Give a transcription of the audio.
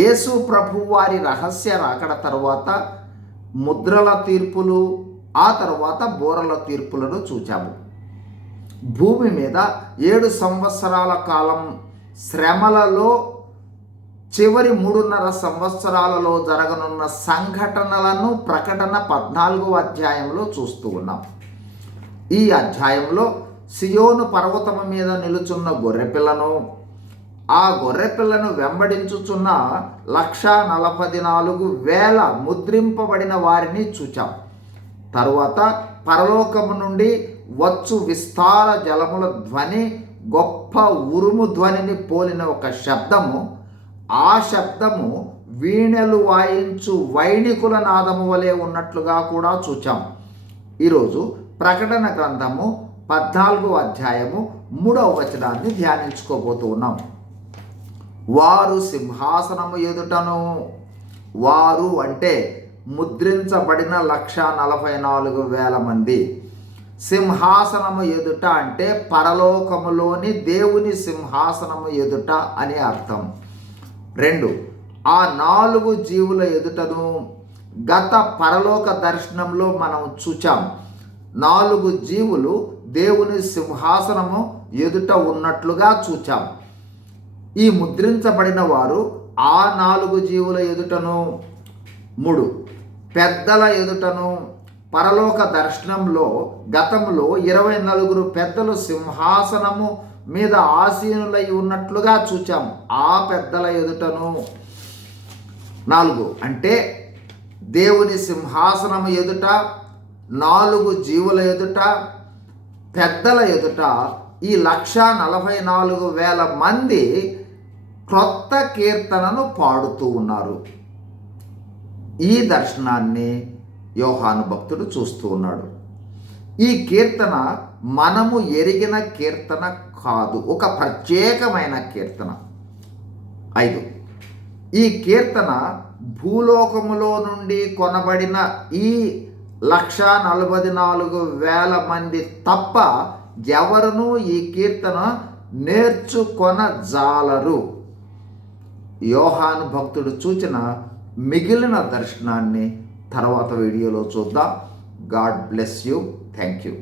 యేసు ప్రభు వారి రహస్య రాకడ తరువాత ముద్రల తీర్పులు, ఆ తరువాత బూరల తీర్పులను చూచాము. భూమి మీద 7 సంవత్సరాల కాలం శ్రమలలో చివరి 3.5 సంవత్సరాలలో జరగనున్న సంఘటనలను ప్రకటన 14వ అధ్యాయంలో చూస్తూ ఉన్నాం. ఈ అధ్యాయంలో సియోను పర్వతము మీద నిలుచున్న గొర్రెపిల్లను, ఆ గొర్రెపిల్లను వెంబడించుచున్న 1,44,000 ముద్రింపబడిన వారిని చూచాం. తరువాత పరలోకము నుండి వచ్చు విస్తార జలముల ధ్వని, గొప్ప ఉరుము ధ్వనిని పోలిన ఒక శబ్దము, ఆ శబ్దము వీణెలు వాయించు వైణికుల నాదము వలె ఉన్నట్లుగా కూడా చూచాం. ఈరోజు ప్రకటన గ్రంథము 14వ అధ్యాయము 3వ వచనాన్ని ధ్యానించుకోబోతూ ఉన్నాం. వారు సింహాసనము ఎదుటను, వారు అంటే ముద్రించబడిన 1,44,000 మంది. సింహాసనము ఎదుట అంటే పరలోకములోని దేవుని సింహాసనము ఎదుట అని అర్థం. 2, ఆ 4 జీవుల ఎదుటను. గత పరలోక దర్శనంలో మనం చూచాం 4 జీవులు దేవుని సింహాసనము ఎదుట ఉన్నట్లుగా చూచాం. ఈ ముద్రించబడిన వారు ఆ 4 జీవుల ఎదుటను, 3 పెద్దల ఎదుటను. పరలోక దర్శనంలో గతంలో 24 పెద్దలు సింహాసనము మీద ఆసీనులై ఉన్నట్లుగా చూచాం. ఆ పెద్దల ఎదుటను. 4 అంటే దేవుని సింహాసనము ఎదుట, 4 జీవుల ఎదుట, పెద్దల ఎదుట ఈ 1,44,000 మంది క్రొత్త కీర్తనను పాడుతూ ఉన్నారు. ఈ దర్శనాన్ని యోహాను భక్తుడు చూస్తూ ఉన్నాడు. ఈ కీర్తన మనము ఎరిగిన కీర్తన కాదు, ఒక ప్రత్యేకమైన కీర్తన. 5, ఈ కీర్తన భూలోకములో నుండి కొనబడిన ఈ 1,44,000 మంది తప్ప ఎవరునూ ఈ కీర్తన నేర్చుకొనజాలరు. యోహాను భక్తుడు చూచిన మిగిలిన దర్శనాన్ని తర్వాత వీడియోలో చూద్దాం. God bless you. Thank you.